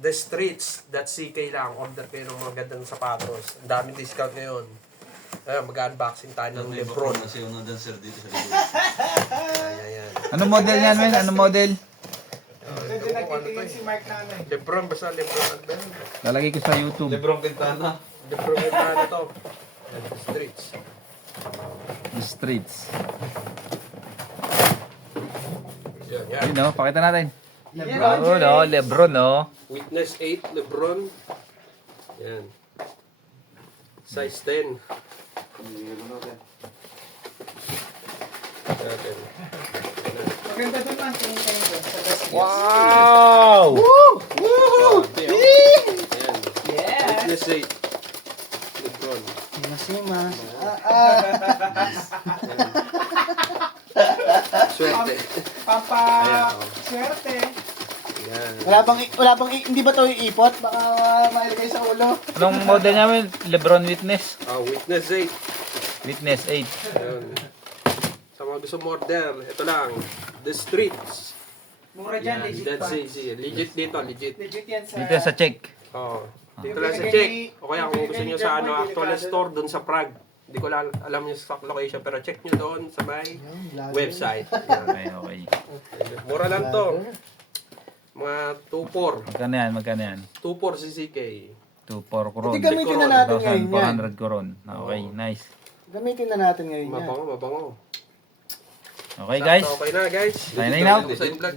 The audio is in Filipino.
thestreets.ck lang. Order kayo ng mga gandang sapatos. Ang daming discount ngayon. Mag-unboxing tayo ng Lebron. Kasi yung dancer dito sa likod. Ayan. Anong model yan, men? Anong model? Medyo nagtitingin si Mark namin. Lebron, basta Lebron. Ano ba yun? Lalagay ko sa YouTube. Lebron Quintana. Lebron yung ano to. The streets. The Streets. Yan. Yun, no? Pakita natin. Oh, no? Lebron, no? Witness 8, Lebron. Yan. Size 10. Natin. Maganda doon man, tingin-tingin doon. Sa best deals. Wow! Ayan. Yes! Witness 8. Lebron. Simas. Swerte. Papa, Ayan, oh. swerte. Yan. Wala bang, hindi ba to yung ipot? Baka mailagay sa ulo. Anong model niya, men? Lebron Witness? Witness 8. Witness 8. Ayun. Sa mga gusto order, ito lang. The Streets. Mura Yan, dyan, legit that's pa. easy. Legit dito, legit. Legit yan sa... Dito sa check. Oh. Dito lang sa check. O kaya kung gusto nyo sa actual store doon sa Prague. Hindi ko alam yung stock location pero check nyo doon sa may website. Yan. Okay. Mura lang to. Mga 2.4. Magkano yan? 2.4 CCK. 2-4 koron. Hindi gamitin na natin ngayon yan. 2,400 koron. Okay, nice. Gamitin na natin ngayon yan. Mabango, mabango. Okay, guys. Okay na guys. Signing out. Sa vlog.